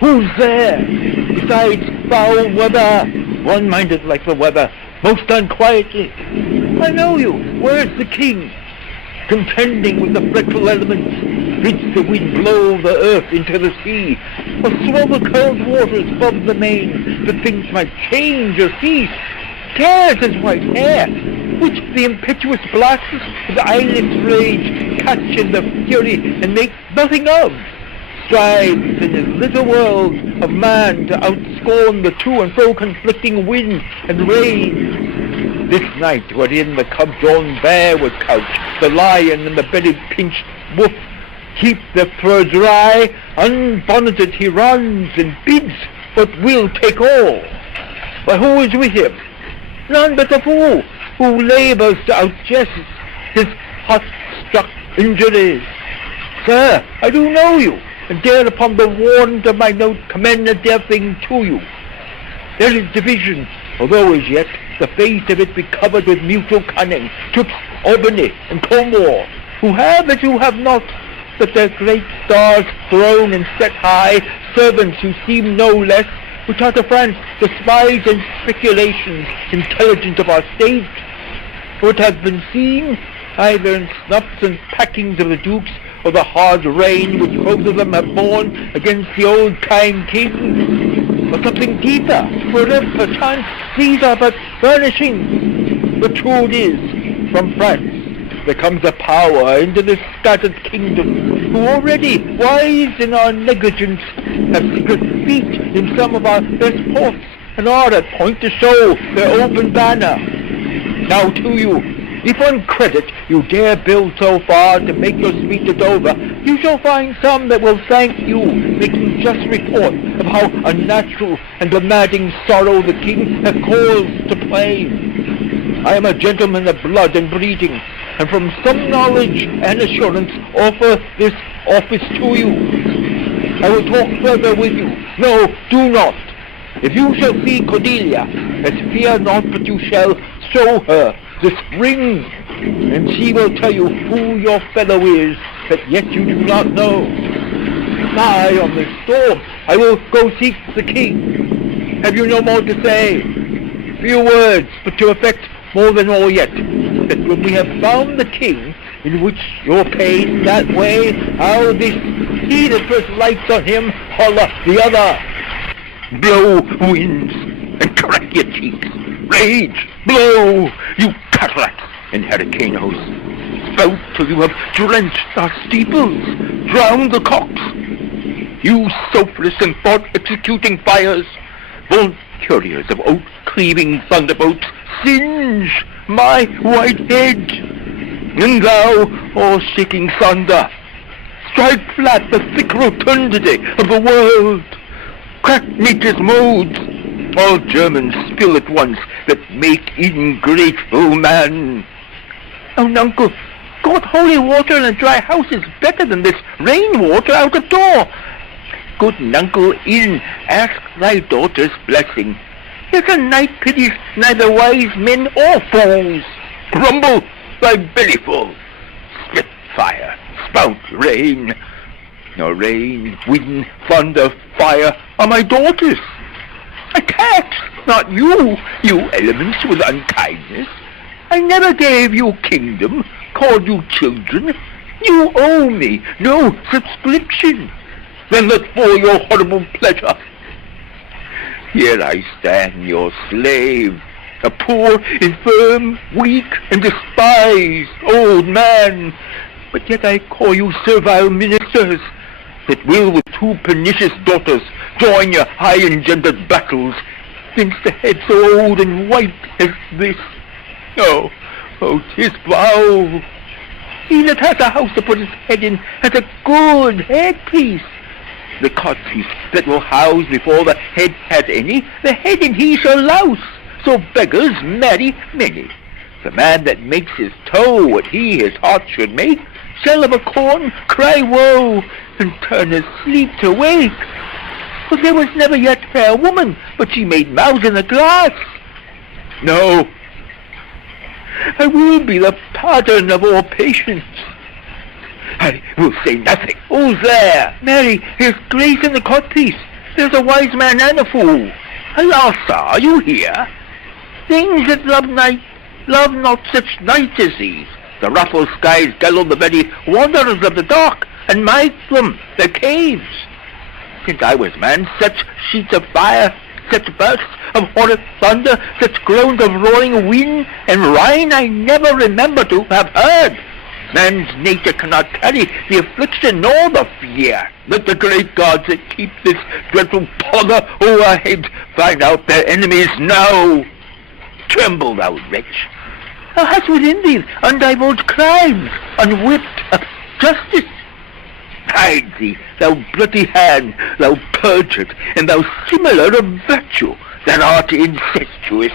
Who's there? Besides foul weather, one-minded like the weather, most unquietly. I know you. Where's the king? Contending with the fretful elements, bids the wind blow the earth into the sea, or swell the cold waters above the main, that things might change or cease. Tears his white hair, which the impetuous blasts of eyeless rage catch in the fury and make nothing of. Strives in his little world of man to outscorn the to and fro conflicting wind and rain. This night, wherein the cub-drawn bear would couch, the lion and the bedded pinched wolf keep their fur dry, unbonneted he runs and bids, but will take all. But who is with him? None but the fool, who labours to outjust his hot-struck injuries. Sir, I do know you, and dare upon the warrant of my note commend a dear thing to you. There is division, although as yet the face of it be covered with mutual cunning, twixt Albany and Cornwall, who have, as you have not, but their great stars thrown and set high, servants who seem no less, which are to France the spies and speculations intelligent of our state. For it has been seen, either in snuffs and packings of the dukes, or the hard reign which both of them have borne against the old-time king, or something deeper, for if perchance these are but furnishings. The truth is, from France there comes a power into this scattered kingdom, who already, wise in our negligence, have secret feet in some of our best ports, and are at point to show their open banner. Now to you, if on credit you dare build so far to make your speech to Dover, you shall find some that will thank you, making just report of how unnatural and demanding sorrow the king hath cause to plain. I am a gentleman of blood and breeding, and from some knowledge and assurance offer this office to you. I will talk further with you. No, do not. If you shall see Cordelia, as fear not but you shall show her this ring, and she will tell you who your fellow is that yet you do not know. Fly on this storm, I will go seek the king. Have you no more to say? Few words, but to effect more than all yet, that when we have found the king, in which your pain that way, how this he that first lights on him, holler the other. Blow, winds, and crack your cheeks. Rage, blow, you cataracts and hurricane hosts. Spout till you have drenched our steeples, drowned the cocks. You soapless and thought-executing fires, born couriers of oat-cleaving thunderbolts, singe my white head. And thou, all-shaking thunder, strike flat the thick rotundity of the world. Crack nature's modes, all Germans spill at once that make ingrateful man. Oh, uncle, God holy water in a dry house is better than this rain-water out of door. Good uncle, in, ask thy daughter's blessing. Yet a night pities neither wise men or fools. Grumble thy bellyful. Spit fire, spout rain. No rain, wind, thunder, fire are my daughters. Attacks, not you, you elements with unkindness. I never gave you kingdom, called you children. You owe me no subscription. Then let fall your horrible pleasure. Here I stand, your slave, a poor, infirm, weak, and despised old man. But yet I call you servile ministers, that will with two pernicious daughters join your high-engendered battles against a head so old and white as this. Oh, 'tis foul. He that has a house to put his head in has a good headpiece. The codpiece that will house before the head has any, the head and he shall louse. So beggars marry many. The man that makes his toe what he his heart should make, shall of a corn cry woe, and turn his sleep to wake. For there was never yet fair woman, but she made mouths in a glass. No, I will be the pattern of all patience. I will say nothing. Who's there? Mary, here's Grace in the codpiece, There's a wise man and a fool. Alas, sir, are you here? Things that love not such nights as these. The ruffled skies gallow the very wanderers of the dark, and make them their caves. Since I was man, such sheets of fire, such bursts of horrid thunder, such groans of roaring wind and rain I never remember to have heard. Man's nature cannot carry the affliction nor the fear. Let the great gods that keep this dreadful pother overhead find out their enemies now. Tremble, thou wretch. Thou hast within thee undivulged crimes, unwhipped of justice. Hide thee, thou bloody hand, thou perjured, and thou similar of virtue, that art incestuous.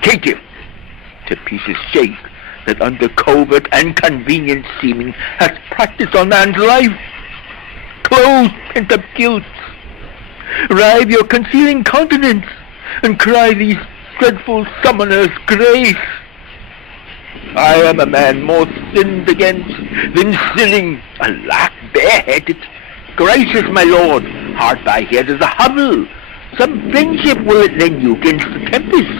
Caitiff, to pieces shake, that under covert and convenient seeming hath practised on man's life. Close pent-up guilt. Rive your concealing countenance, and cry these dreadful summoners grace. I am a man more sinned against than sinning, alack, bareheaded. Gracious, my lord, hard by here is a hovel. Some friendship will it lend you against the tempest.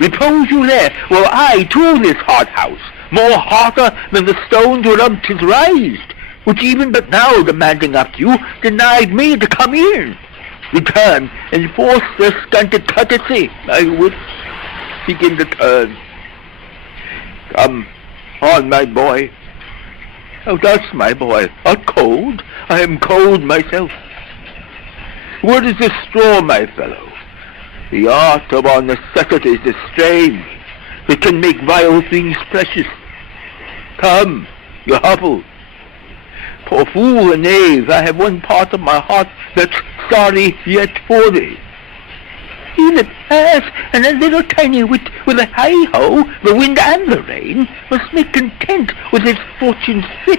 Repose you there, while I to this hard house, more harder than the stones whereof 'tis raised, which even but now demanding after you, denied me to come in. Return, and force their stunted courtesy. I would begin to turn. Come on, my boy. How dost, my boy? Art cold? I am cold myself. Where is the straw, my fellow? The art of our necessities is strange. It can make vile things precious. Come, you hovel. Poor fool and knave, I have one part of my heart that's sorry yet for thee. He that has, and a little tiny wit with a hi-ho, the wind and the rain, must make content with his fortune's fit.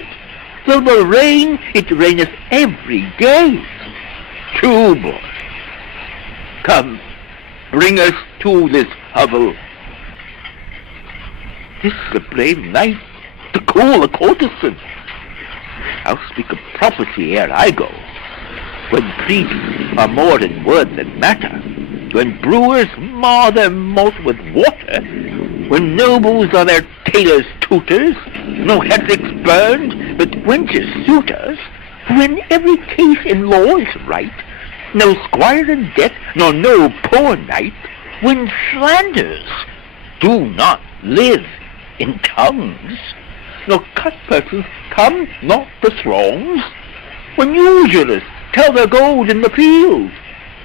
Though the rain, it raineth every day. True, boy. Come, bring us to this hovel. This is a brave night to cool a courtesan. I'll speak of prophecy ere I go. When priests are more in word than matter, when brewers mar their malt with water, when nobles are their tailors' tutors, no heretics burned, but wenches suitors, when every case in law is right, no squire in debt, nor no poor knight, when slanders do not live in tongues, nor cut persons come not to throngs, when usurers tell their gold in the field,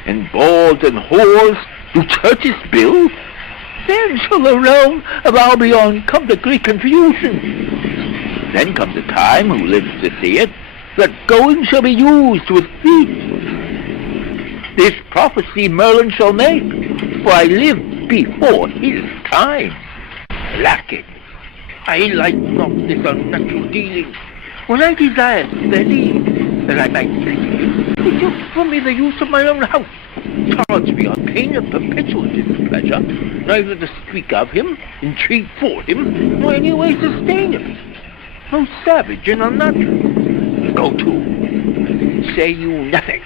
and bawds and whores do churches build, then shall the realm of Albion come to great confusion. Then comes the time, who lives to see it, that going shall be used with feet. This prophecy Merlin shall make, for I live before his time. Lack it. I like not this unnatural dealing. When I desired their leave, that I might see him, he took from me the use of my own house, charged me on pain of perpetual displeasure, neither to speak of him, entreat for him, nor any way sustain him. Most savage and unnatural. Go to. Say you nothing.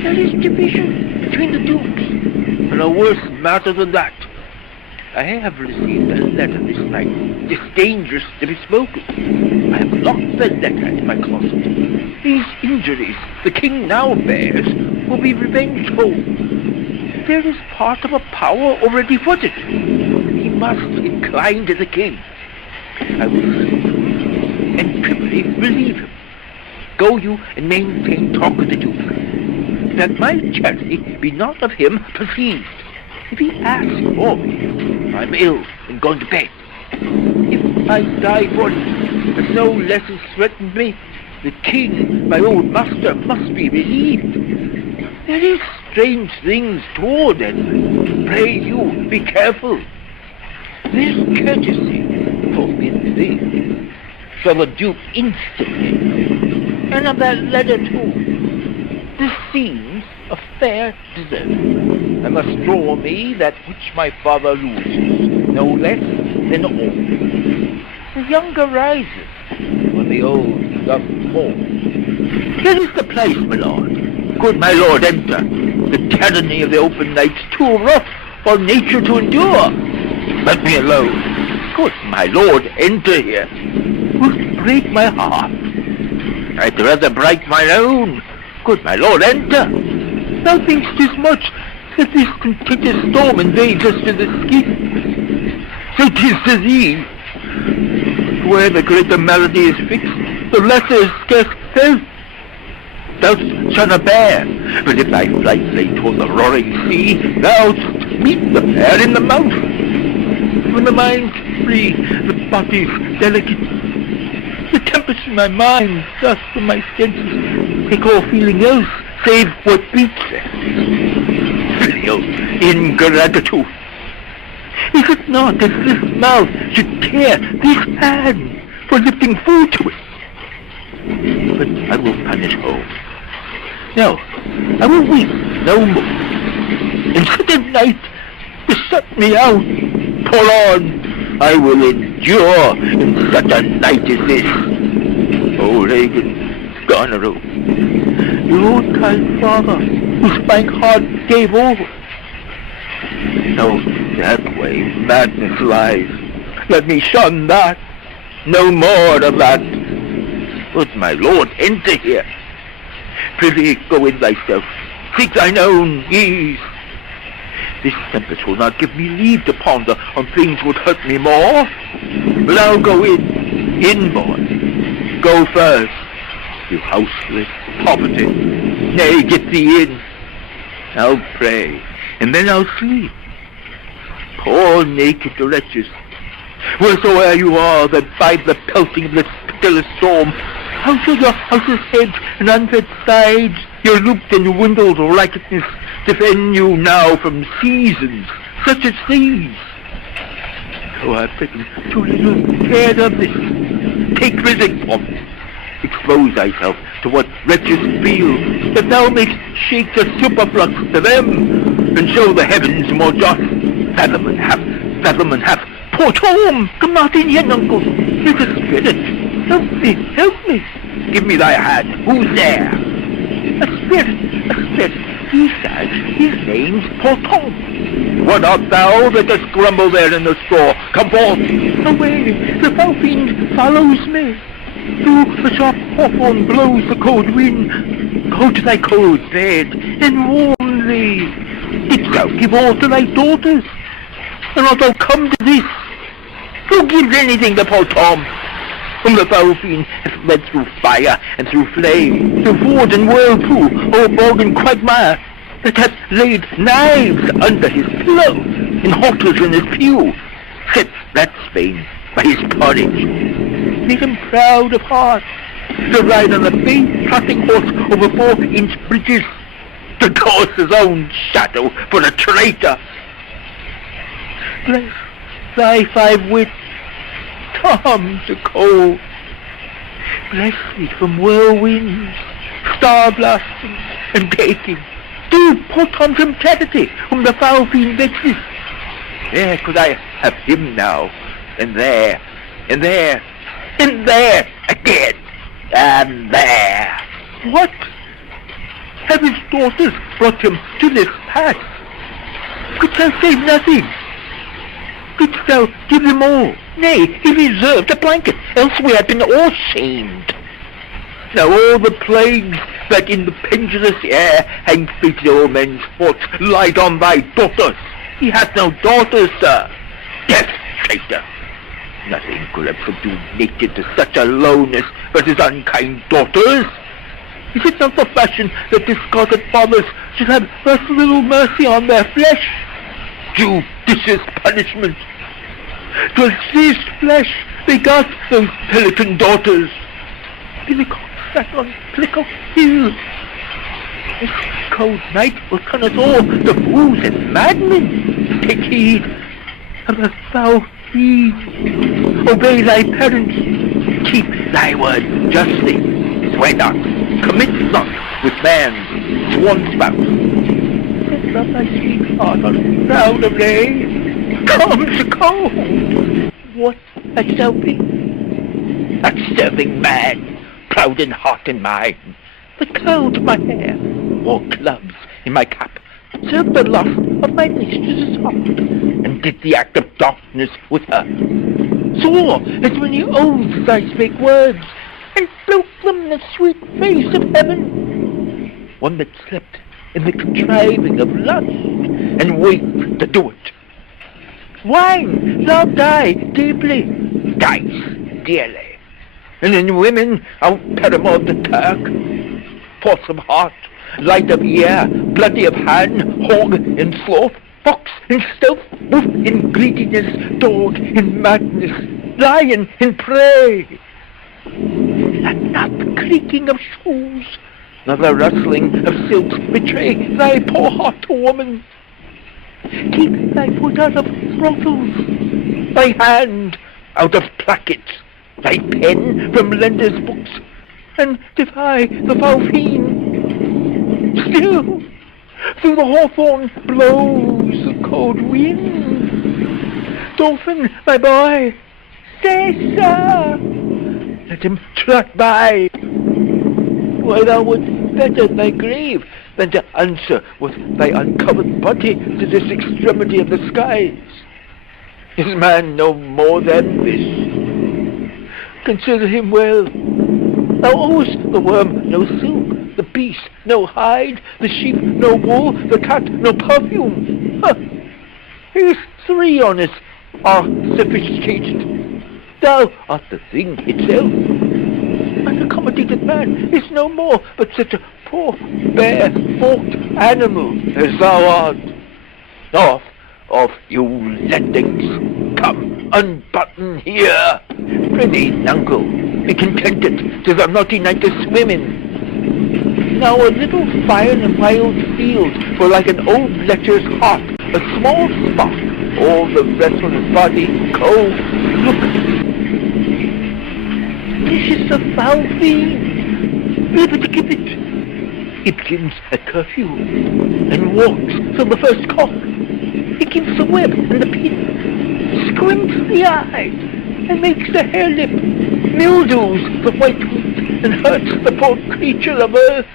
There is division between the dukes, and a worse matter than that. I have received a letter this night. It is dangerous to be spoken. I have locked the letter in my closet. These injuries the king now bears will be revengeful. There is part of a power already footed. He must incline to the king. I will see, and privily relieve him. Go you and maintain talk with the duke, that my charity be not of him perceived. If he asks for me, I'm ill and going to bed. If I die for him, and no less is threatened me, the king, my old master, must be relieved. There is strange things toward Edward. Pray you, be careful. This courtesy forbids thee. Shall the duke instantly, and of that letter too. This seems a fair desert. I must draw me that which my father loses, no less than all. The younger rises when the old doth fall. Here is the place, my lord. Good my lord, enter. The tyranny of the open night's too rough for nature to endure. Let me alone. Good my lord, enter here. Wilt break my heart? I'd rather break mine own. Good my lord, enter. Thou think'st 'tis much that this contentious storm invades us to the skin. So 'tis to thee. Where the greater malady is fixed, the lesser is scarce felt. Thou shalt not bear, but if thy flight lay toward the roaring sea, thou meet the bear in the mouth. When the mind's free, the body's delicate. The tempest in my mind, thus from my senses, take all feeling else, save what beats it. Filial ingratitude. Is it not as this mouth should tear this hand for lifting food to it? But I will punish home. No, I will weep no more. And sit at night to shut me out. Pull on, I will endure in such a night as this. O Regan, Goneril, your own kind father, whose frank heart gave over. No, that way madness lies. Let me shun that. No more of that. But my lord, enter here. Prithee, go in thyself. Seek thine own ease. This tempest will not give me leave to ponder on things would hurt me more. But I'll go in, boy. Go first, you houseless poverty. Nay, get thee in. I'll pray, and then I'll sleep. Poor naked wretches, wheresoe'er you are that bide the pelting of this pitiless storm, how shall your house's hedge and unfed sides, your looped and dwindled righteousness, defend you now from seasons such as these? Oh, I've taken too little care of this. Take physic from it. Expose thyself to what wretches feel, that thou mayst shake the superflux to them, and show the heavens more just. Fathom and half. Poor Tom, come not in here, uncle. It's a spirit. Help me. Give me thy hand. Who's there? A spirit. He says his name's Poor Tom. What art thou that dost grumble there in the straw? Come forth. Away, the foul fiend follows me. Through the sharp hawthorn blows the cold wind. Go to thy cold bed and warm thee. Didst thou give all to thy daughters? And art thou come to this? Who gives anything to Poor Tom, whom the foul fiend hath led through fire and through flame, through ford and whirlpool, o'er bog and quagmire, that hath laid knives under his pillow, and halters in his pew, set that Spain by his porridge, made him proud of heart, to ride on a bay trotting horse over 4-inch bridges, to cause his own shadow for a traitor. Bless thy 5 wits, Tom to cold. Bless thee from whirlwinds, star blasting and taking. Do Poor Tom from tragedy, whom the foul fiend vexes. There could I have him now, and there, again, and there. What? Have his daughters brought him to this pass? Couldst thou save nothing? Couldst thou give them all? Nay, he reserved a blanket, else we had been all shamed. Now all the plagues that in the pendulous air hang fated all men's thoughts light on thy daughters. He hath no daughters, sir. Death, traitor! Nothing could have subdued nature to such a lowness but his unkind daughters. Is it not the fashion that discarded fathers should have first little mercy on their flesh? Judicious punishment! 'Twas this flesh begot those pelican daughters. Pillicock sat on Pillicock Hill. This cold night will turn us all to fools and madmen. Take heed of the foul fiend. Obey thy parents. Keep thy word justly. Swear not. Commit not with man's sworn spouse. Set up thy sweetheart on proud array. Come to cold. What hast thou been? A serving man, proud in heart and mind, but curled my hair, wore gloves in my cap, served the lust of my mistress's heart, and did the act of darkness with her. Swore as many oaths as I spake words, and broke them in the sweet face of heaven. One that slept in the contriving of lust, and waked to do it. Wine loved I deeply, dice dearly, and in women out paramored the Turk. Force of heart, light of ear, bloody of hand, hog in sloth, fox in stealth, wolf in greediness, dog in madness, lion in prey. And not the creaking of shoes, nor the rustling of silks betray thy poor heart, O woman. Keep thy foot out of brothels, thy hand out of plackets, thy pen from lenders' books, and defy the foul fiend. Still, through the hawthorn blows the cold wind. Dolphin, my boy, stay, sir, let him trot by. Why, thou wouldst better thy grave than to answer with thy uncovered body to this extremity of the skies. Is man no more than this? Consider him well. Thou owest the worm no silk, the beast no hide, the sheep no wool, the cat no perfume. These three on us are sophisticated. Thou art the thing itself. An accommodated man is no more but such a poor, bare, forked animal as thou art. Off, you lettings! Come, unbutton here! Prithee, uncle, be contented, 'tis a naughty night to swim in. Now a little fire in a wild field, for like an old lecher's heart, a small spot, all the rest of his body cold. Look! This is the foul fiend! Give it! He begins at curfew, and walks till the first cock. He keeps the web and the pin, squints the eye, and makes the hare lip, mildews the white wheat, and hurts the poor creature of earth.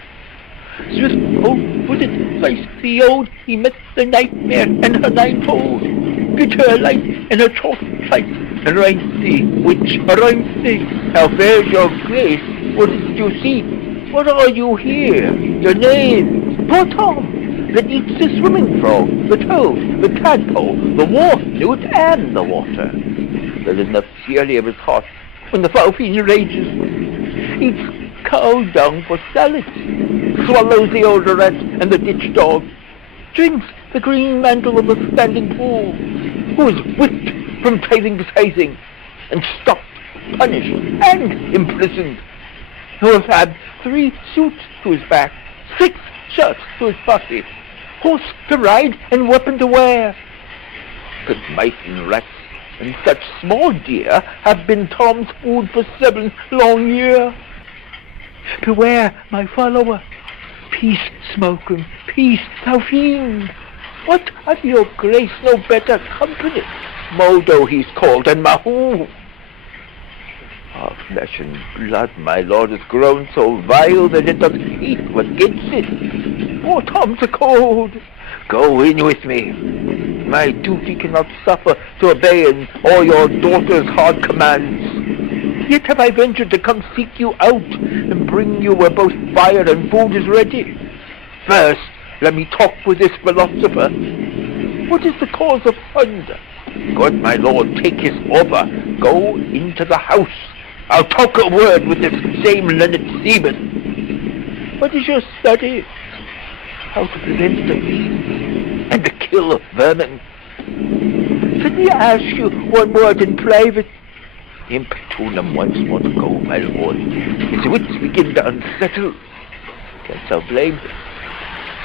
Swift, cold-footed, thrice the old, he met the nightmare and her ninefold. Bid her light and her troth fight, and right thee, witch, around thee. How fares your grace? What did you see? What are you here? Your name? Poor Tom, that eats the swimming frog, the toad, the tadpole, the wharf newt, and the water. That in the fury of his heart, when the foul fiend rages, eats cow dung for salad, swallows the old rat and the ditch dog, drinks the green mantle of the standing pool, who is whipped from tithing to tithing, and stopped, punished, and imprisoned, who has had 3 suits to his back, 6 shirts to his body, horse to ride and weapon to wear. But mice and rats and such small deer have been Tom's food for 7 long years. Beware, my follower. Peace, smoking, peace, thou fiend. What have your grace no better company? Modo he's called, and Mahu. Our flesh and blood, my lord, has grown so vile that it does eat against it. Poor Tom's a cold. Go in with me. My duty cannot suffer to obey in all your daughter's hard commands. Yet have I ventured to come seek you out, and bring you where both fire and food is ready. First, let me talk with this philosopher. What is the cause of thunder? Good, my lord, take his offer. Go into the house. I'll talk a word with this same learned seaman. What is your study? How to prevent the beast and to kill vermin. Let me ask you one word in private. Impetunum wants more to go, my lord. His wits begin to unsettle. Canst thou blame him?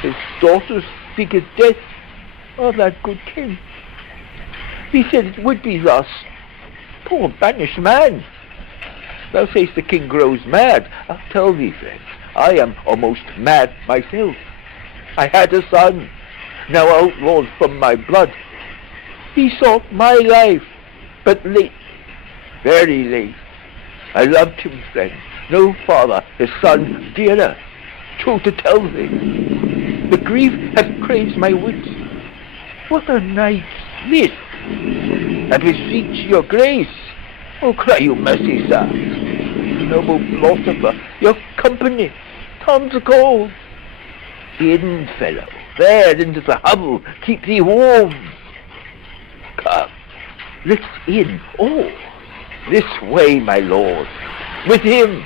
His daughters seek his death. Oh, that good king. He said it would be thus. Poor banished man. Thou sayest the king grows mad. I'll tell thee, friend, I am almost mad myself. I had a son, now outlawed from my blood. He sought my life, but late, very late. I loved him, friend. No father, his son dearer. True to tell thee. The grief hath crazed my wits. What a night this! I beseech your grace. Oh, cry you mercy, sir. Noble philosopher, your company, Tom's cold. In, fellow, there into the hovel, keep thee warm. Come, let's in, all. This way, my lord, with him.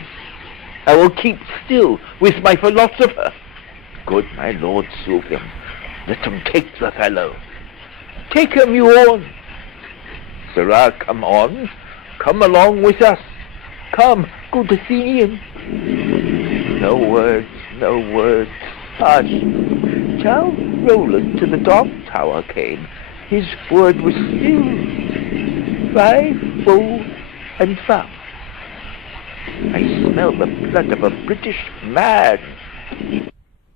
I will keep still with my philosopher. Good my lord, soothe him. Let him take the fellow. Take him you on. Sirrah, come on. Come along with us. Come, good Athenian. No words, no words. Hush. Till Roland to the dark tower came, his word was still. 5 full and foul. I smell the blood of a British man.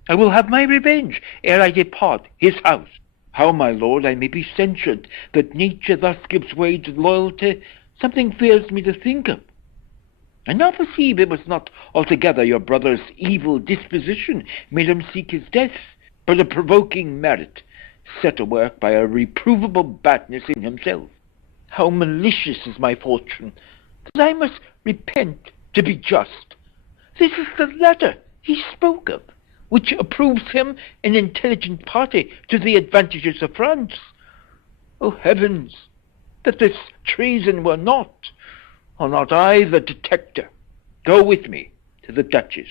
I will have my revenge ere I depart his house. How, my lord, I may be censured that nature thus gives way to loyalty, something fails me to think of. I now perceive it was not altogether your brother's evil disposition made him seek his death, but a provoking merit, set to work by a reprovable badness in himself. How malicious is my fortune, that I must repent to be just. This is the letter he spoke of, which approves him an intelligent party to the advantages of France. O heavens, that this treason were not, or not I the detector. Go with me to the Duchess.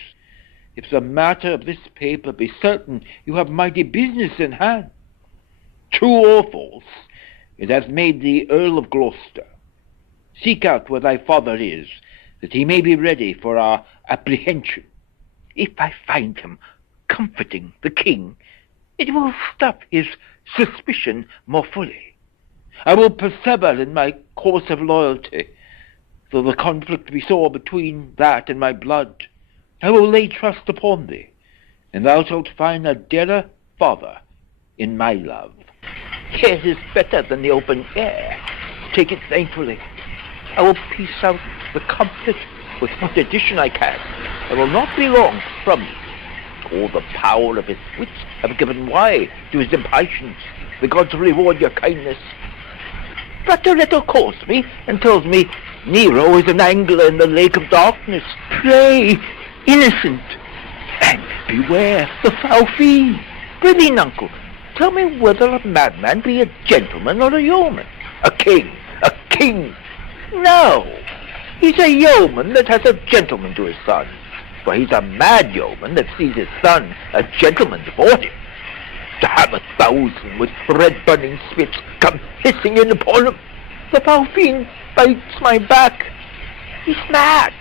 If the matter of this paper be certain, you have mighty business in hand. True or false, it hath made thee Earl of Gloucester. Seek out where thy father is, that he may be ready for our apprehension. If I find him comforting the king, it will stop his suspicion more fully. I will persevere in my course of loyalty, though the conflict be sore between that and my blood. I will lay trust upon thee, and thou shalt find a dearer father in my love. Here is better than the open air. Take it thankfully. I will piece out the comfort with what addition I can. I will not be long from you. All the power of his wits have given way to his impatience. The gods reward your kindness. But a letter calls me and tells me Nero is an angler in the lake of darkness. Pray, innocent, and beware the foul fiend. Prithee, uncle, tell me whether a madman be a gentleman or a yeoman. A king, a king. No, he's a yeoman that has a gentleman to his son. For he's a mad yeoman that sees his son a gentleman before him. To have 1,000 with red-burning spits come hissing in upon him. The foul fiend bites my back. He's mad,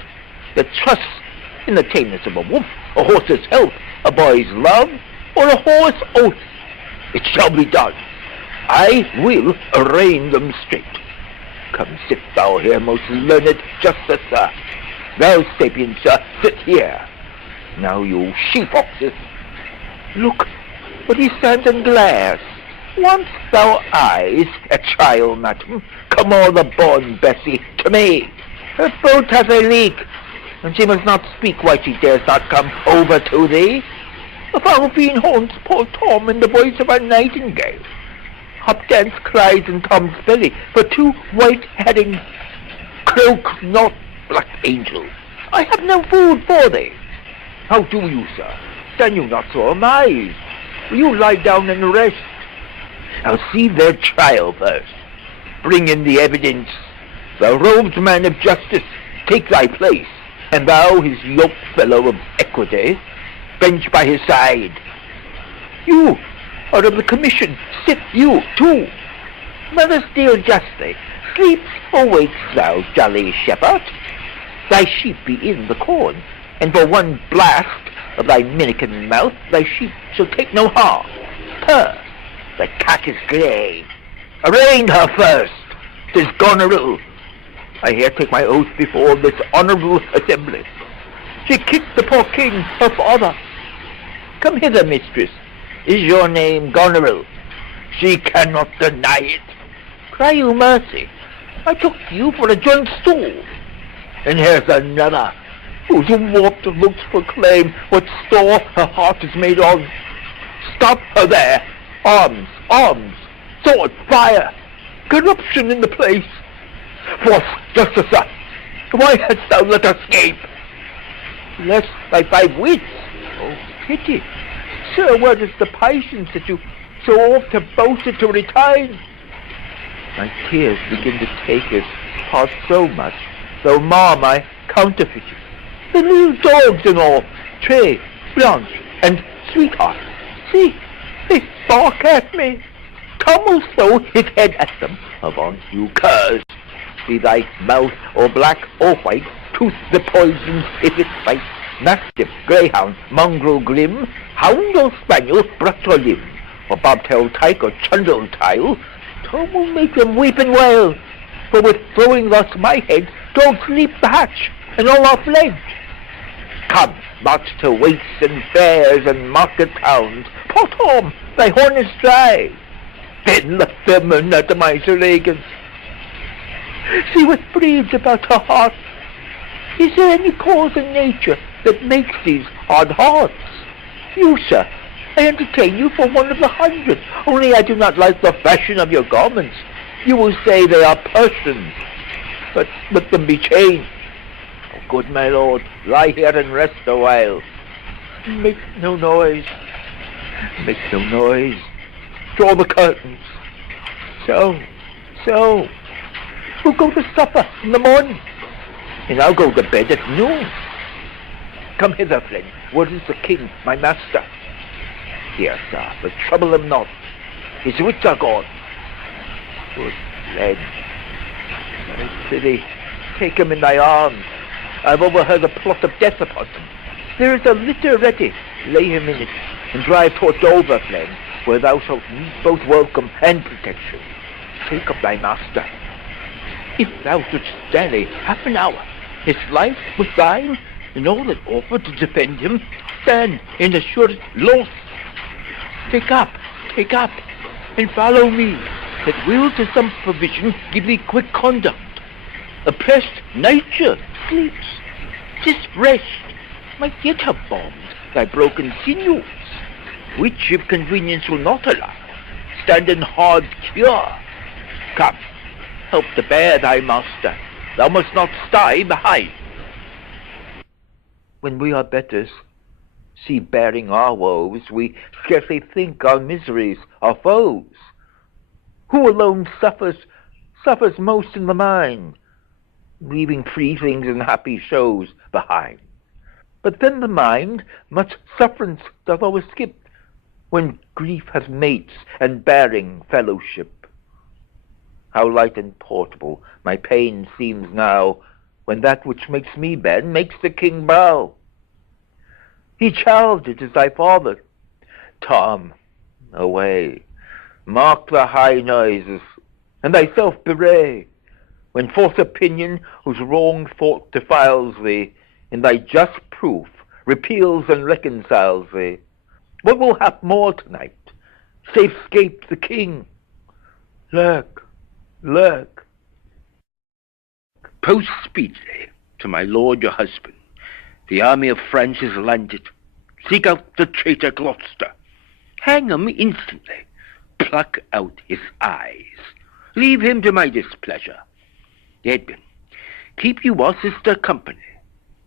that trusts in the tameness of a wolf, a horse's health, a boy's love, or a horse oath. It shall be done. I will arraign them straight. Come, sit thou here, most learned justice, sir. Thou, sapient, sir, sit here. Now, you she-foxes, look, but he stands and glares. Once thou eyes a child, madam, come all the born Bessie to me. Her throat hath a leak, and she must not speak why she dares not come over to thee. The foul fiend haunts poor Tom in the voice of a nightingale. Hop dance cries in Tom's belly for 2 white herrings. Croak not, black angel. I have no food for thee. How do you, sir? Stand you not so amazed? Will you lie down and rest? I'll see their trial first. Bring in the evidence. The robed man of justice, take thy place, and thou, his yoke fellow of equity, bench by his side. You are of the commission. Sit you, too. Mother steal justly. Sleep or wakes thou, jolly shepherd? Thy sheep be in the corn, and for one blast of thy minikin mouth, thy sheep shall take no harm. Purr, the cat is grey. Arraign her first. 'Tis Goneril. I here take my oath before this honourable assembly. She kicked the poor king, her father. Come hither, mistress. Is your name Goneril? She cannot deny it. Cry you mercy. I took you for a joint stool. And here's another, whose warped looks proclaim what store her heart is made on. Stop her there! Arms! Arms! Sword! Fire! Corruption in the place! Forth, Justicer! Why hast thou let us escape? Less thy 5 wits! Oh, pity! Sir, where is the patience that you so oft have boasted to retain? My tears begin to take us past so much, though mar my counterfeiting. The little dogs and all, Tray, Blanche, and Sweetheart, see, they bark at me. Tom will throw his head at them. Avaunt, you curs! Be thy mouth or black or white, tooth the poison if it bite. Mastiff, greyhound, mongrel grim, hound or spaniel, brut or limb, or bobtail tyke or trundle tile, Tom will make them weep and wail. For with throwing thus my head, dogs leap the hatch, and all are fled. Come, march to waits and fairs and market towns. Poor Tom, thy horn is dry. Then let them anatomize her leggings. See what breathes about her heart. Is there any cause in nature that makes these odd hearts? You, sir, I entertain you for one of the 100, only I do not like the fashion of your garments. You will say they are persons, but let them be changed. Oh, good my lord, lie here and rest a while. Make no noise. Make no noise. Draw the curtains. So. We'll go to supper in the morning, and I'll go to bed at noon. Come hither, friend. Where is the king, my master? Here, sir, but trouble him not. His wits are gone. Good friend. My pity, take him in thy arms. I've overheard a plot of death upon him. There is a litter ready. Lay him in it, and drive toward Dover, friend, where thou shalt meet both welcome and protection. Take up thy master. If thou shouldst dally half an hour, his life with thine, and all that offer to defend him, stand in assured loss. Take up, and follow me, that will to some provision give thee quick conduct. Oppressed nature sleeps, 'tis rest might yet have bombed thy broken sinews, which if convenience will not allow, stand in hard cure. Come, help to bear thy master, thou must not stay behind. When we are betters, see bearing our woes, we scarcely think our miseries our foes. Who alone suffers most in the mind, leaving free things and happy shows behind. But then the mind much sufferance doth always skip, when grief has mates and bearing fellowship. How light and portable my pain seems now, when that which makes me bend makes the king bow. He challenged as thy father. Tom, away, mark the high noises, and thyself bewray, when false opinion, whose wrong thought defiles thee, in thy just proof repeals and reconciles thee. What will hap more tonight? Safe 'scaped the king. Lurk. Post speedily to my lord your husband. The army of France is landed. Seek out the traitor Gloucester. Hang him instantly. Pluck out his eyes. Leave him to my displeasure. Edmund, keep you our sister company.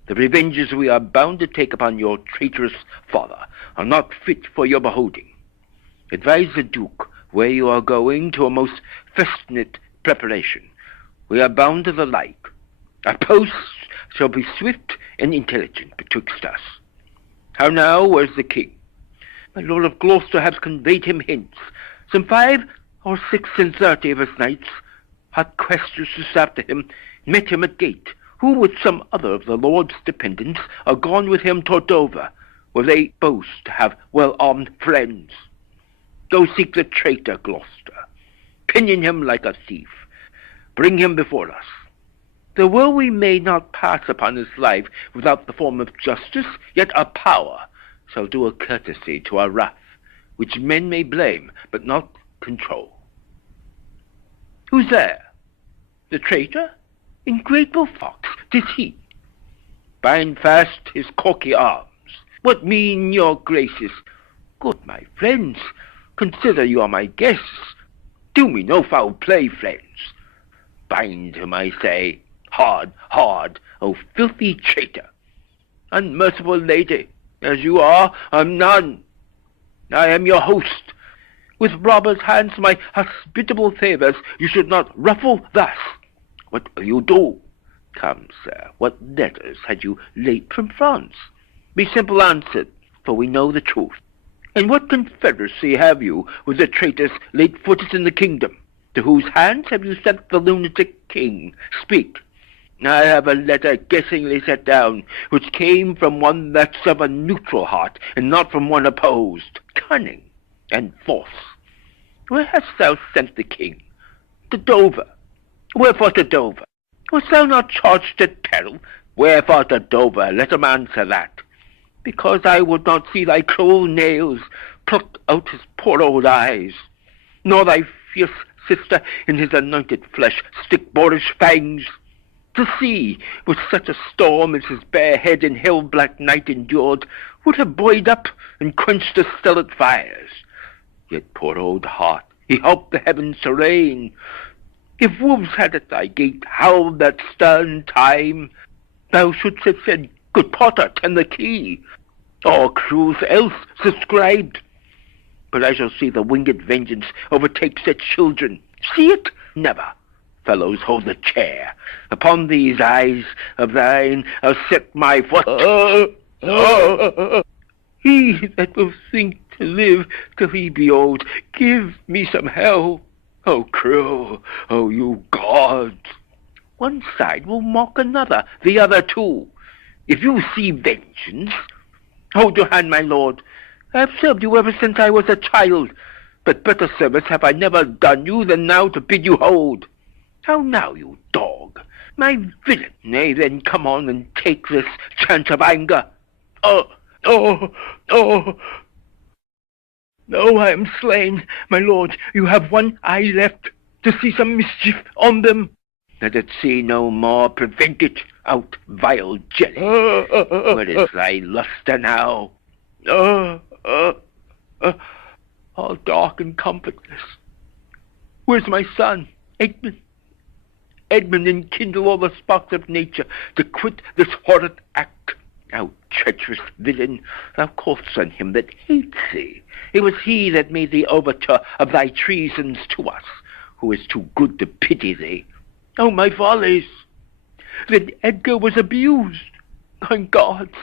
The revenges we are bound to take upon your traitorous father are not fit for your beholding. Advise the Duke where you are going to a most festinate preparation. We are bound to the like. Our posts shall be swift and intelligent betwixt us. How now, where's the king? My lord of Gloucester has conveyed him hence. Some 5 or 36 of his knights, hot questresses after him, met him at gate, who with some other of the lord's dependents are gone with him toward Dover, where they boast to have well-armed friends. Go seek the traitor Gloucester. Pinion him like a thief. Bring him before us. The will we may not pass upon his life without the form of justice, yet our power shall do a courtesy to our wrath, which men may blame, but not control. Who's there? The traitor? Ingrateful fox, 'tis he. Bind fast his corky arms. What mean your graces? Good, my friends, consider you are my guests. Do me no foul play, friends. Bind him, I say, hard, hard, O filthy traitor. Unmerciful lady, as you are, I'm none. I am your host. With robbers' hands my hospitable favours you should not ruffle thus. What will you do? Come, sir, what letters had you late from France? Be simple answered, for we know the truth. And what confederacy have you with the traitors late footers in the kingdom? To whose hands have you sent the lunatic king? Speak. I have a letter guessingly set down, which came from one that's of a neutral heart, and not from one opposed, cunning and false. Where hast thou sent the king? To Dover. Wherefore to Dover? Wast thou not charged at peril? Wherefore to Dover? Let him answer that. Because I would not see thy cruel nails plucked out his poor old eyes, nor thy fierce sister in his anointed flesh stick boorish fangs. To see, with such a storm as his bare head in hell-black night endured, would have buoyed up and quenched the stellar fires. Yet, poor old heart, he hoped the heavens to rain. If wolves had at thy gate howled that stern time, thou shouldst have said, Good Potter, tend the key, or cruise else subscribed. But I shall see the winged vengeance overtake such children. See it? Never. Fellows, hold the chair. Upon these eyes of thine I'll set my foot. He that will think to live till he be old, give me some help. Oh, cruel, oh, you gods. One side will mock another, the other too. If you see vengeance, hold your hand, my lord. I have served you ever since I was a child, but better service have I never done you than now to bid you hold. How now, you dog? My villain, nay, then come on and take this chance of anger. Oh, no, I am slain, my lord. You have one eye left to see some mischief on them. Let it see no more, prevent it, out, vile jelly. Where is thy lustre now? All dark and comfortless. Where's my son, Edmund? Edmund, enkindle all the sparks of nature to quit this horrid act. Thou treacherous villain, thou call'st on him that hates thee. It was he that made the overture of thy treasons to us, who is too good to pity thee. Oh, my follies! Then Edgar was abused. My gods,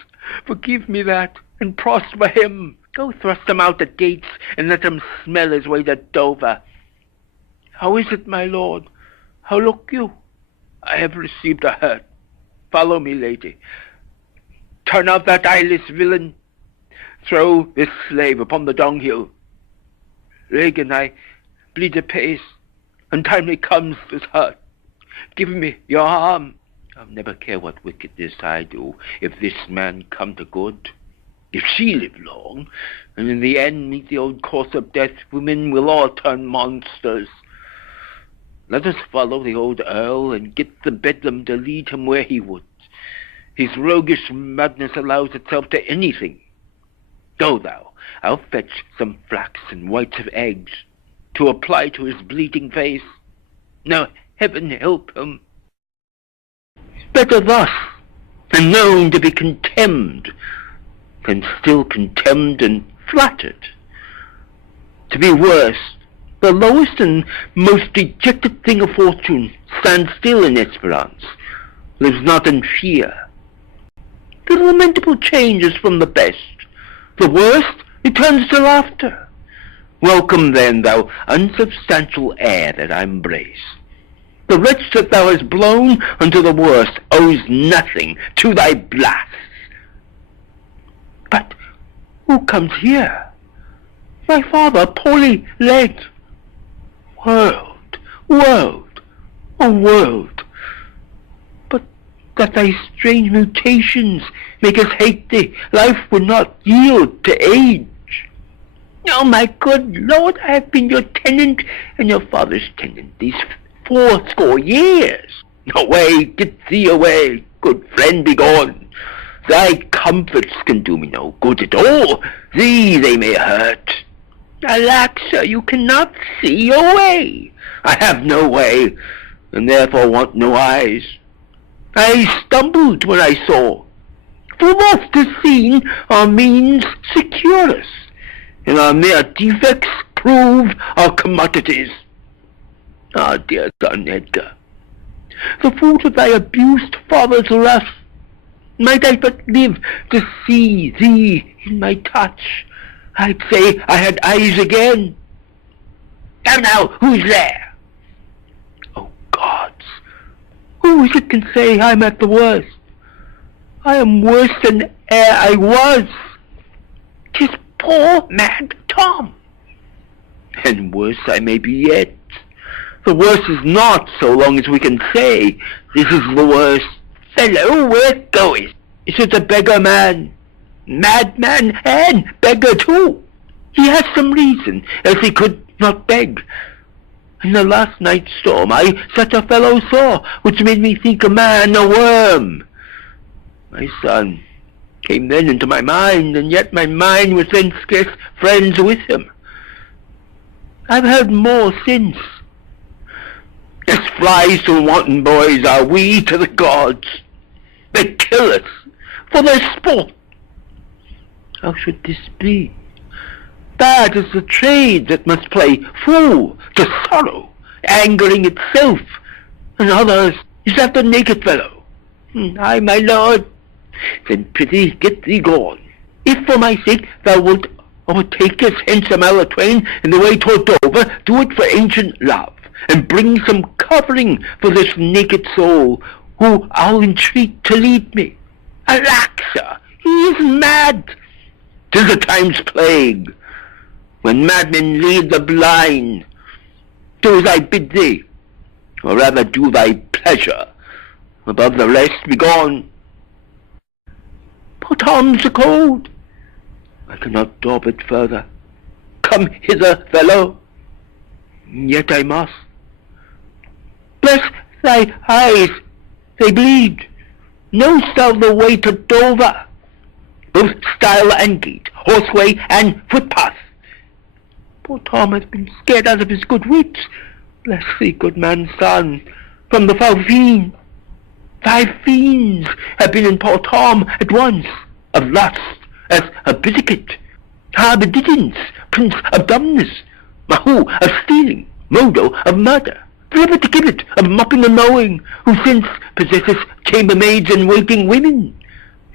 forgive me that, and prosper him. Go thrust him out at gates, and let him smell his way to Dover. How is it, my lord? How look you? I have received a hurt. Follow me, lady. Turn out that eyeless villain. Throw this slave upon the dunghill. Regan, I bleed apace. Untimely comes this hurt. Give me your arm. I'll never care what wickedness I do, if this man come to good. If she live long, and in the end meet the old course of death, women will all turn monsters. Let us follow the old earl and get the bedlam to lead him where he would. His roguish madness allows itself to anything. Go thou, I'll fetch some flax and whites of eggs to apply to his bleeding face. Now heaven help him. Better thus, and known to be contemned, than still contemned and flattered. To be worse, the lowest and most dejected thing of fortune stands still in Esperance, lives not in fear. The lamentable changes from the best, the worst it turns to laughter. Welcome then, thou unsubstantial air that I embrace. The wretch that thou hast blown unto the worst owes nothing to thy blasts. But who comes here? My father, poorly led. World, oh world, but that thy strange mutations make us hate thee, life would not yield to age. Oh, my good lord, I have been your tenant and your father's tenant these 80 years. Away, get thee away, good friend, begone. Thy comforts can do me no good at all. Thee they may hurt. Alack, sir, you cannot see your way. I have no way, and therefore want no eyes. I stumbled when I saw. For what is seen our means secure us, and our mere defects prove our commodities. Ah, dear son Edgar, the fault of thy abused father's wrath, might I but live to see thee in my touch, I'd say I had eyes again. Now, who's there? Oh, gods, who is it can say I'm at the worst? I am worse than e'er I was. 'Tis poor mad Tom. And worse I may be yet. The worst is not so long as we can say, this is the worst. Fellow, where goest? Is it a beggar man? Madman and beggar too. He has some reason, else he could not beg. In the last night's storm I such a fellow saw, which made me think a man a worm. My son came then into my mind, and yet my mind was then scarce friends with him. I've heard more since. As flies to wanton boys are we to the gods. They kill us for their sport. How should this be? Bad is the trade that must play fool to sorrow, angering itself, and others is that the naked fellow. Aye, my lord, then prithee get thee gone. If for my sake thou wilt overtake us hence a mile or twain in the way toward Dover, do it for ancient love, and bring some covering for this naked soul, who I'll entreat to lead me. Alack, sir, he is mad. 'Tis a time's plague, when madmen lead the blind. Do as I bid thee, or rather do thy pleasure. Above the rest, be gone. Poor Tom's a cold. I cannot daub it further. Come hither, fellow. Yet I must. Bless thy eyes, they bleed. Know'st thou the way to Dover? Both stile and gate, horseway and footpath. Poor Tom has been scared out of his good wits. Bless thee, good man's son, from the foul fiend. 5 fiends have been in poor Tom at once, of lust, as a Bidicate, Harbediddins, Prince of Dumbness, Mahu of stealing, Modo of murder, Gibbet of mopping and mowing, who since possesses chambermaids and waiting women.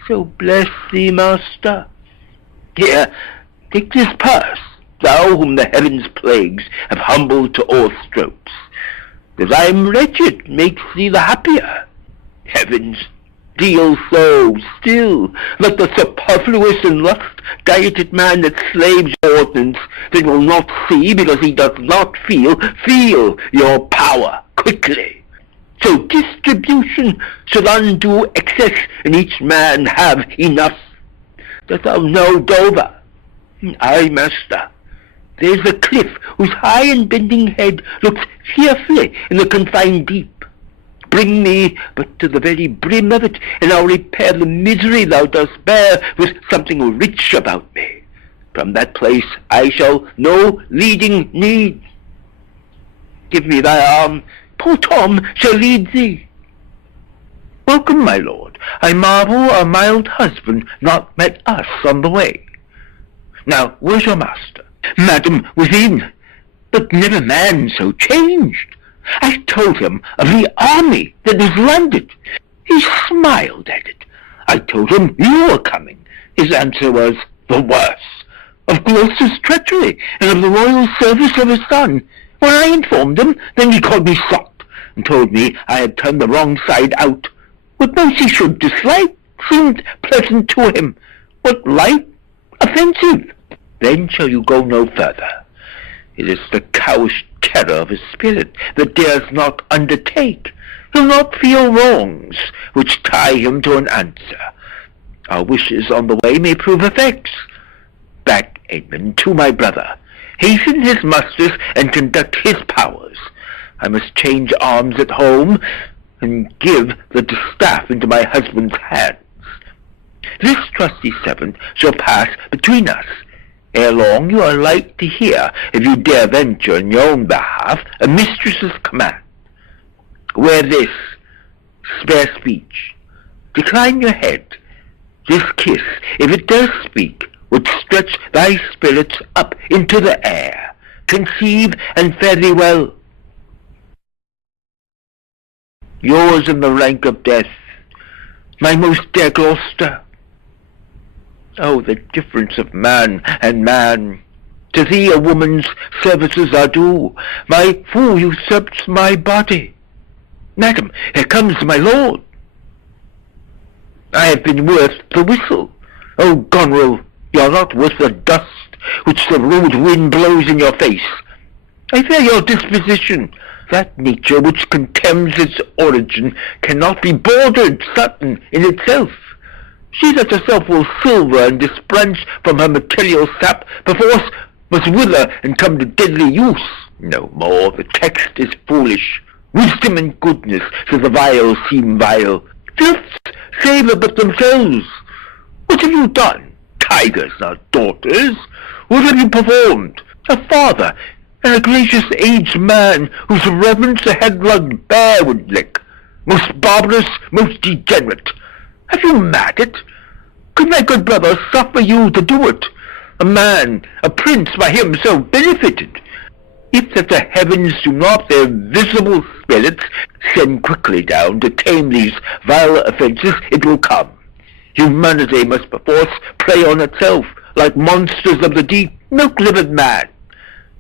So bless thee, master. Here, take this purse, thou whom the heavens' plagues have humbled to all strokes. That I am wretched makes thee the happier. Heavens, deal so still, let the superfluous and lust-dieted man that slaves ordnance, that will not see because he does not feel your power quickly. So distribution shall undo excess, and each man have enough. Dost thou know Dover? Aye, master. There's a cliff whose high and bending head looks fearfully in the confined deep. Bring me but to the very brim of it, and I'll repair the misery thou dost bear with something rich about me. From that place I shall no leading need. Give me thy arm, poor Tom shall lead thee. Welcome, my lord. I marvel our mild husband not met us on the way. Now, where's your master? Madam, within, but never man so changed. I told him of the army that was landed. He smiled at it. I told him you were coming. His answer was the worse, of Gloucester's treachery and of the royal service of his son. When I informed him, then he called me sot, and told me I had turned the wrong side out. What most he should dislike seemed pleasant to him. What light, offensive. Then shall you go no further. It is the cowish terror of his spirit that dares not undertake. He'll not feel wrongs which tie him to an answer. Our wishes on the way may prove effects. Back, Edmund, to my brother. Hasten his musters and conduct his powers. I must change arms at home and give the distaff into my husband's hands. This trusty servant shall pass between us. Ere long you are like to hear, if you dare venture in your own behalf, a mistress's command. Wear this, spare speech. Decline your head. This kiss, if it does speak, would stretch thy spirits up into the air. Conceive and fare thee well. Yours in the rank of death, my most dear Gloucester. Oh, the difference of man and man! To thee a woman's services are due. My fool usurps my body. Madam, here comes my lord. I have been worth the whistle. Oh, Goneril, you are not worth the dust which the rude wind blows in your face. I fear your disposition. That nature which contemns its origin cannot be bordered certain in itself. She that herself will silver and disbranch from her material sap, perforce must wither and come to deadly use. No more, the text is foolish. Wisdom and goodness to the vile seem vile. Filths savour but themselves. What have you done? Tigers, not daughters. What have you performed? A father, and a gracious aged man whose reverence a headlong bear would lick. Most barbarous, most degenerate. Have you mad it? Could my good brother suffer you to do it? A man, a prince by him so benefited. If that the heavens do not their visible spirits send quickly down to tame these vile offences, it will come. Humanity must perforce prey on itself, like monsters of the deep, milk-livered man,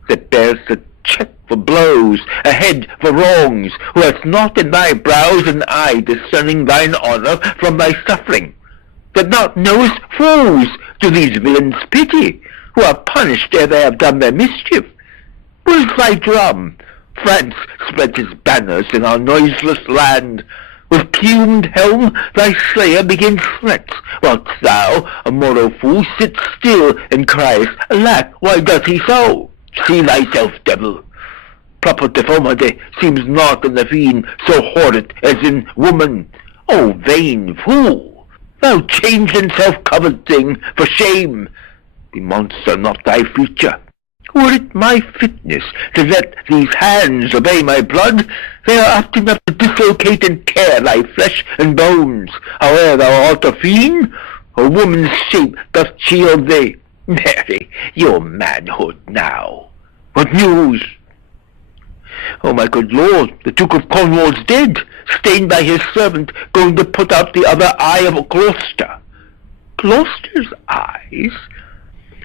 that bears the check for blows, a head for wrongs, who hast not in thy brows an eye discerning thine honour from thy suffering, that not knowest fools do these villains pity, who are punished ere they have done their mischief. Where's thy drum? France spreads his banners in our noiseless land. With plumed helm thy slayer begins threats, whilst thou, a moral fool, sit still and criest, Alack, why doth he so? See thyself, devil. Proper deformity seems not in the fiend so horrid as in woman. O vain fool! Thou changed and self-covered thing, for shame! Be monster not thy feature. Were it my fitness to let these hands obey my blood, they are apt enough to dislocate and tear thy flesh and bones. Howe'er thou art a fiend, a woman's shape doth shield thee. Mary, your manhood now. What news? Oh, my good lord, the Duke of Cornwall's dead, stained by his servant, going to put out the other eye of Gloucester. Gloucester's eyes?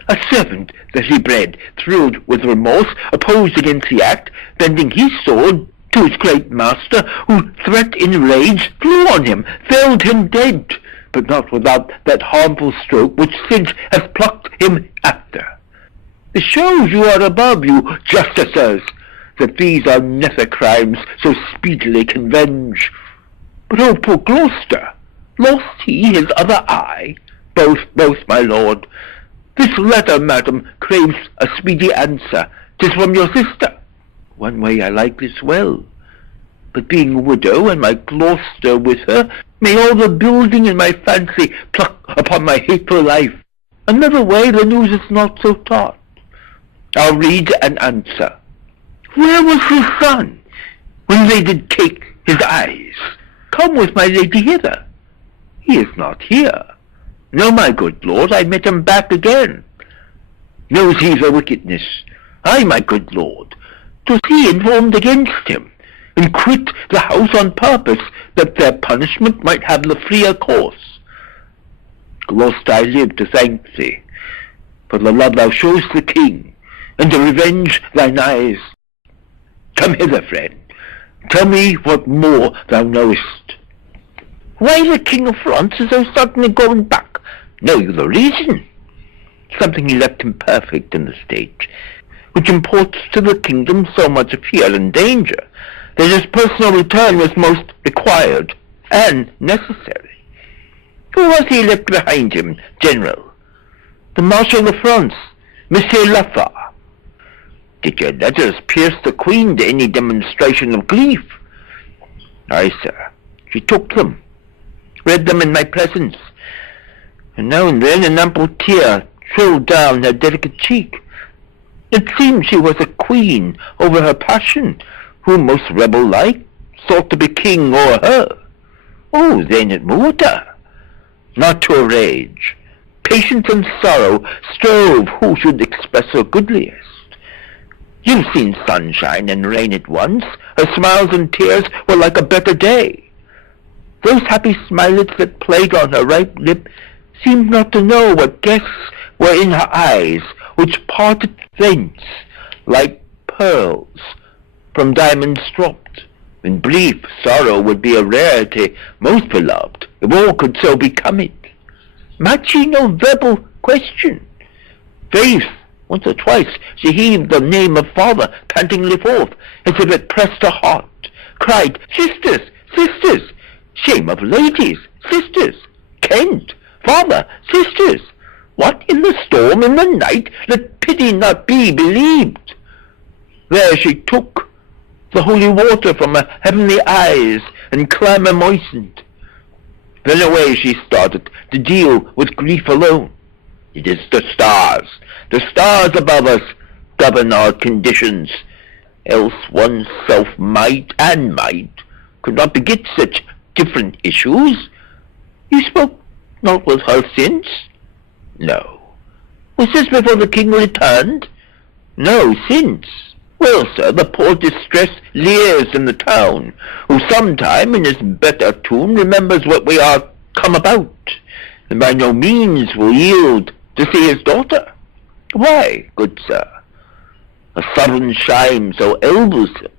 A servant that he bred, thrilled with remorse, opposed against the act, bending his sword to his great master, who, threat in rage, flew on him, felled him dead, but not without that harmful stroke which since has plucked him after. It shows you are above, you justices, that these are nether crimes so speedily can venge. But oh, poor Gloucester, lost he his other eye? Both, my lord. This letter, madam, craves a speedy answer. 'Tis from your sister. One way I like this well. But being a widow, and my Gloucester with her, may all the building in my fancy pluck upon my hateful life. Another way the news is not so taught. I'll read and answer. Where was his son, when they did take his eyes? Come with my lady hither. He is not here. No, my good lord, I met him back again. Knows he the wickedness? Ay, my good lord. 'Twas he informed against him, and quit the house on purpose, that their punishment might have the freer course. Gloucester, I live to thank thee, for the love thou showest the king, and to revenge thine eyes. Come hither, friend. Tell me what more thou knowest. Why the King of France is so suddenly going back? Know you the reason? Something he left imperfect in the state, which imports to the kingdom so much fear and danger, that his personal return was most required and necessary. Who was he left behind him, General? The Marshal of France, Monsieur Lafar. Did your letters pierce the Queen to any demonstration of grief? Aye, sir. She took them, read them in my presence, and now and then an ample tear trilled down her delicate cheek. It seemed she was a queen over her passion, who most rebel-like sought to be king o'er her. Oh, then it moved her, not to a rage. Patience and sorrow strove who should express her goodliest. You've seen sunshine and rain at once. Her smiles and tears were like a better day. Those happy smilets that played on her ripe lip seemed not to know what guests were in her eyes, which parted thence like pearls from diamonds dropped. In brief, sorrow would be a rarity most beloved, if all could so become it. Might she no verbal question? Faith, once or twice she heaved the name of father pantingly forth, as if it pressed her heart, cried, "Sisters, sisters! Shame of ladies, sisters! Kent, father, sisters! What in the storm in the night, let pity not be believed!" There she took the holy water from her heavenly eyes, and clamour moistened. Then away she started to deal with grief alone. It is the stars above us govern our conditions, else one's self might could not beget such different issues. You spoke not with her since? No. Was this before the king returned? No, since. Well, sir, the poor distressed Lear's in the town, who sometime in his better tune remembers what we are come about, and by no means will yield to see his daughter. Why, good sir? A sudden shame so elbows him,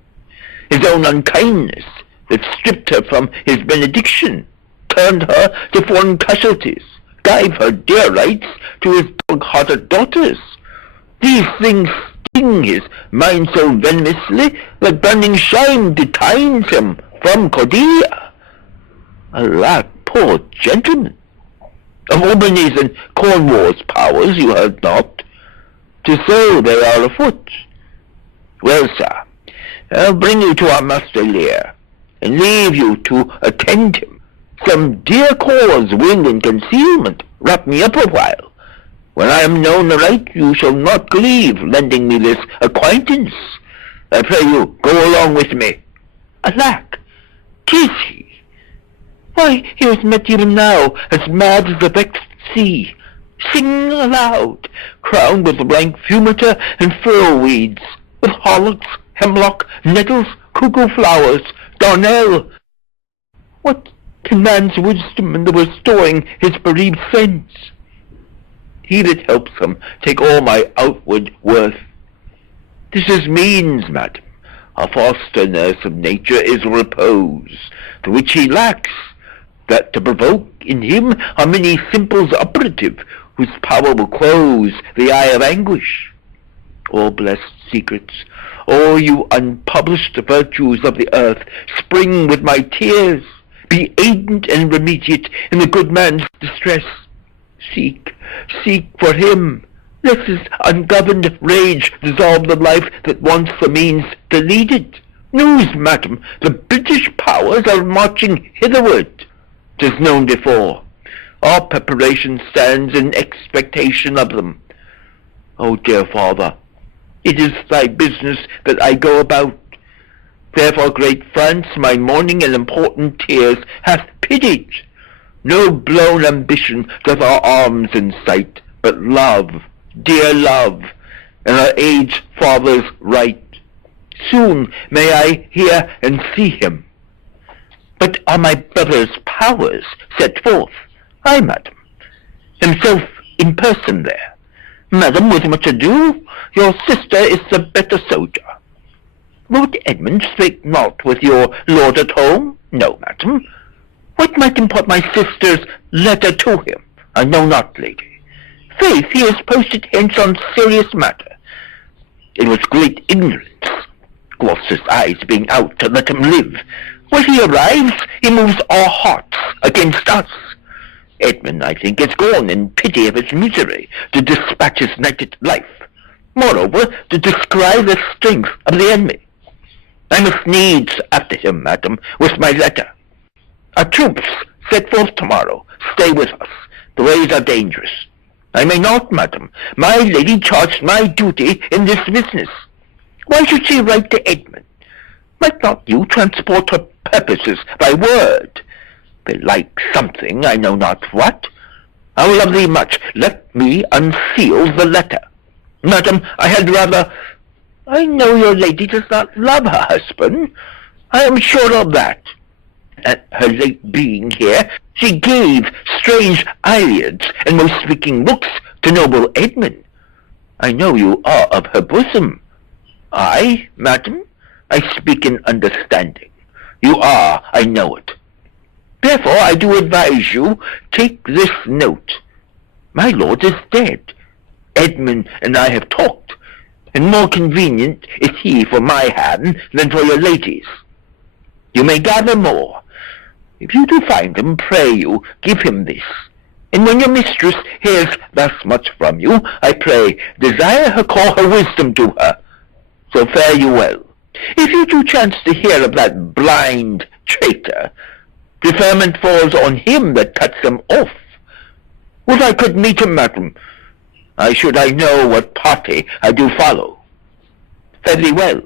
his own unkindness that stripped her from his benediction, turned her to foreign casualties, gave her dear rights to his dog-hearted daughters. These things sting his mind so venomously that burning shame detines him from Cordelia. Alack, poor gentleman! Of Albany's and Cornwall's powers you heard not. 'Tis so they are afoot. Well, sir, I'll bring you to our master Lear, and leave you to attend him. Some dear cause will in concealment wrap me up a while. When I am known aright, you shall not grieve lending me this acquaintance. I pray you, go along with me. Alack, 'tis he. Why, he was met even now, as mad as the vexed sea, singing aloud, crowned with rank fumiter and furrow weeds, with holocks, hemlock, nettles, cuckoo flowers, darnel. What can man's wisdom in the restoring his bereaved sense? He that helps him take all my outward worth. This is means, madam. A foster nurse of nature is repose, the which he lacks, that to provoke in him are many simples operative, whose power will close the eye of anguish. All blessed secrets, all you unpublished virtues of the earth, spring with my tears. Be aidant and remediate in the good man's distress. Seek for him. Let his ungoverned rage dissolve the life that wants the means to lead it. News, madam, the British powers are marching hitherward. 'Tis known before. Our preparation stands in expectation of them. Oh, dear father, it is thy business that I go about. Therefore great France my mourning and important tears hath pitied. No blown ambition doth our arms incite, but love, dear love, and our aged father's right. Soon may I hear and see him. But are my brother's powers set forth? Ay, madam, himself in person there. Madam, with much ado, your sister is the better soldier. Lord Edmund spake not with your lord at home? No, madam. What might import my sister's letter to him? I know not, lady. Faith, he is posted hence on serious matter. It was great ignorance, Gloucester's eyes being out to let him live. When he arrives, he moves our hearts against us. Edmund, I think, is gone in pity of his misery to dispatch his knighted life. Moreover, to descry the strength of the enemy. I must needs after him, madam, with my letter. Our troops set forth tomorrow. Stay with us. The ways are dangerous. I may not, madam. My lady charged my duty in this business. Why should she write to Edmund? Might not you transport her purposes by word? Belike something, I know not what. I love thee much. Let me unseal the letter. Madam, I had rather... I know your lady does not love her husband. I am sure of that. At her late being here, she gave strange eyelids and most speaking looks to noble Edmund. I know you are of her bosom. I, madam, I speak in understanding. You are, I know it. Therefore I do advise you, take this note. My lord is dead. Edmund and I have talked, and more convenient is he for my hand than for your lady's. You may gather more. If you do find him, pray you, give him this. And when your mistress hears thus much from you, I pray, desire her call her wisdom to her. So fare you well. If you do chance to hear of that blind traitor, preferment falls on him that cuts them off. Would I could meet him, madam, I know what party I do follow. Fare thee well.